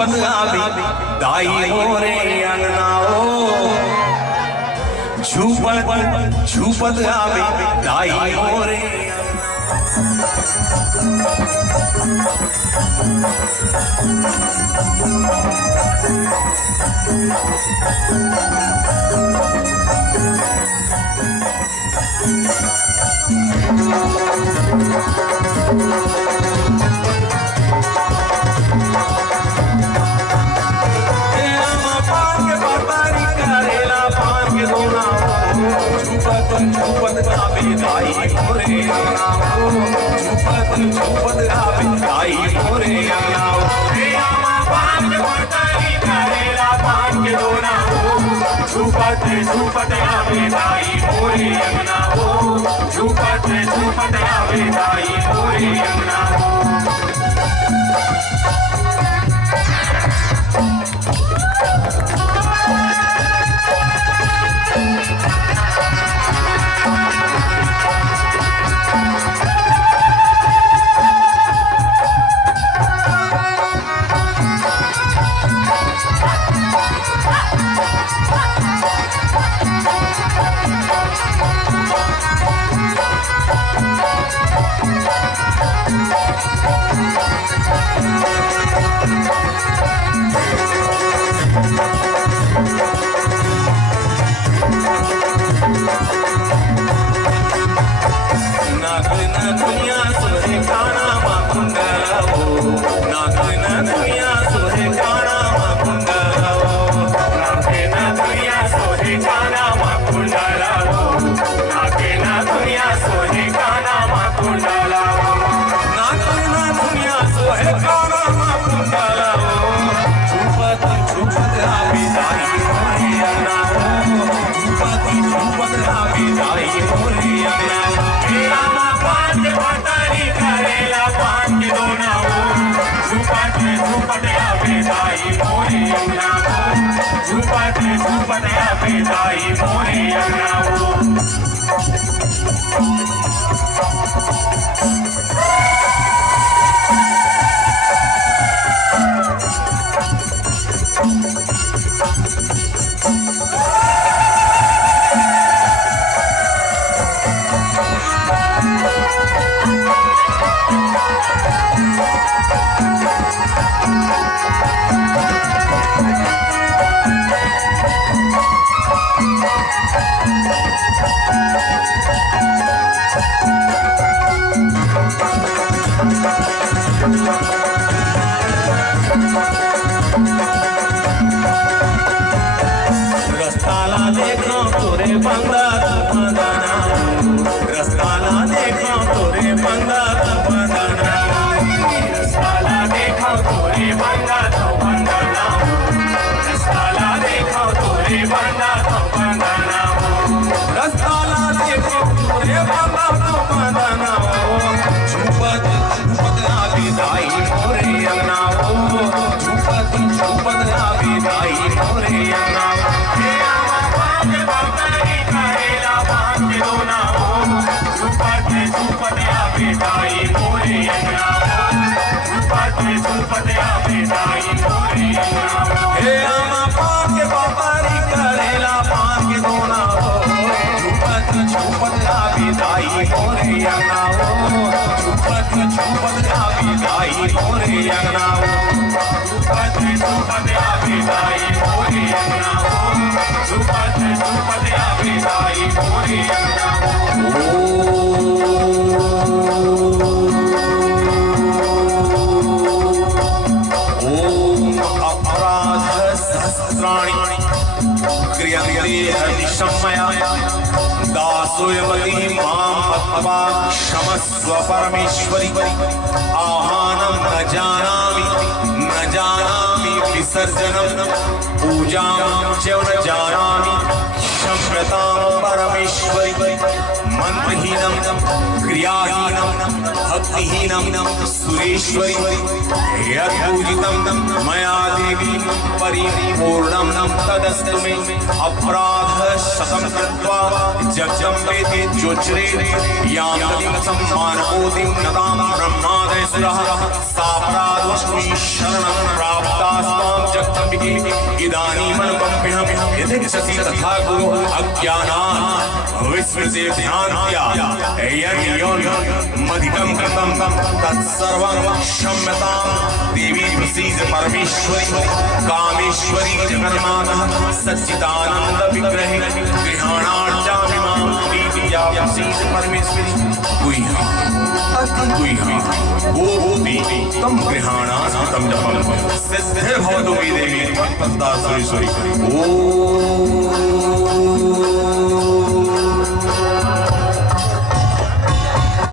छुपत आवे दाई मोरे अंगनाओ छुपत आवे दाई मोरे छुपत आवे दाई मोरे अंगनाओ छुपत आवे दाई मोरे अंगनाओ पान के बरतारी करेला पान के दोनाओ छुपत आवे दाई मोरे अंगनाओ छुपत आवे दाई मोरे अंगनाओ छुपत आवे दाई मोरे अंगनाओ रस्ताला देखो तोरे बंदा बंदाना रस्ताला देखो तोरे बंदा बंदाना रस्ताला देखो तोरे बंदा बंदाना रस्ताला देखो तोरे बंदा बंदाना रस्ताला देखो तोरे बंदा बंदाना छुपत आवे दाई मोरे अंगनाओ छुपत आवे दाई मोरे अंगनाओ छुपत आवे दाई मोरे अंगनाओ छुपत आवे दाई मोरे अंगनाओ हे आमा पान के व्यापारी करेला पान के दोनाओ छुपत आवे दाई मोरे अंगनाओ छुपत आवे दाई मोरे अंगनाओ छुपत आवे दाई मोरे अंगनाओ छुपत आवे दाई मोरे अंगनाओ दासोयवती मां पत्वा क्षमस्व परमेश्वरी आहानं न जानामि विसर्जनं पूजां च न जानामि क्षम्यतां परमेश्वरी मंत्रहीनं क्रियाहीनं भक्तिहीनं सुरेश्वरी यत्पूजितं मया देवी परिपूर्णं तदस्तु मे अपराधशतं कृत्वा जगजम्बेति जोच्रे यां तदिं सम्मानकोटिं नतां ब्रह्मादयसुरः सापराधोऽस्मि शरणं प्राप्तास्मि इदानीमनुकम्प्यहं यदिच्छसि तथा कुरु अज्ञानात् विस्मृते ध्यान्त्या यन्योन्मधिकं कृतं तत्सर्वं क्षम्यतां देवी प्रसीद परमेश्वरी कामेश्वरी जगन्माता सच्चिदानंद विग्रहे गृहाणार्चामि मां प्रीत्या प्रसीद परमेश्वरी गुह्यं वो भूति तम गृहाणासि तं जपं सिद्धिर्भवतु मे देवी त्वत्पदाश्रयेषु। ओम